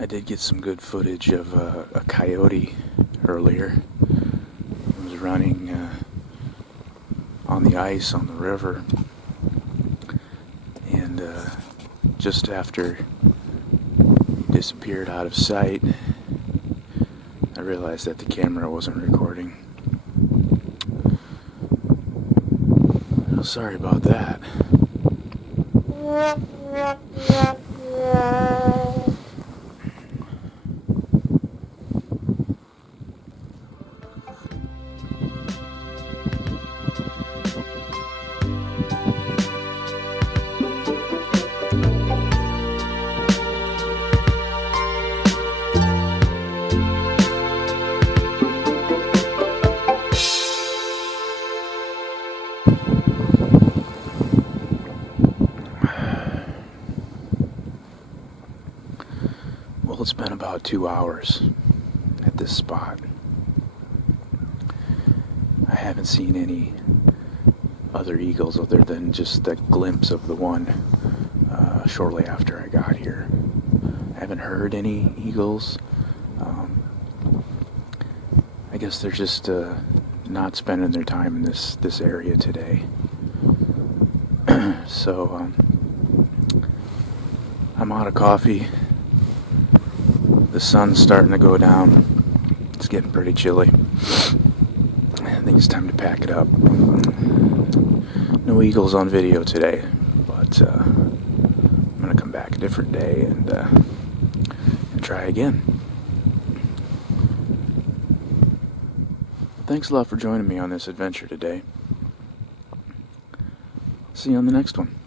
I did get some good footage of a coyote earlier. It was running on the ice on the river, and just after he disappeared out of sight, I realized that the camera wasn't recording. Oh, sorry about that. Well, it's been about 2 hours at this spot. I haven't seen any other eagles other than just that glimpse of the one shortly after I got here. I haven't heard any eagles. I guess they're just not spending their time in this area today. So I'm out of coffee. The sun's starting to go down. It's getting pretty chilly. I think it's time to pack it up. No eagles on video today, but I'm gonna come back a different day and try again. Thanks a lot for joining me on this adventure today. See you on the next one.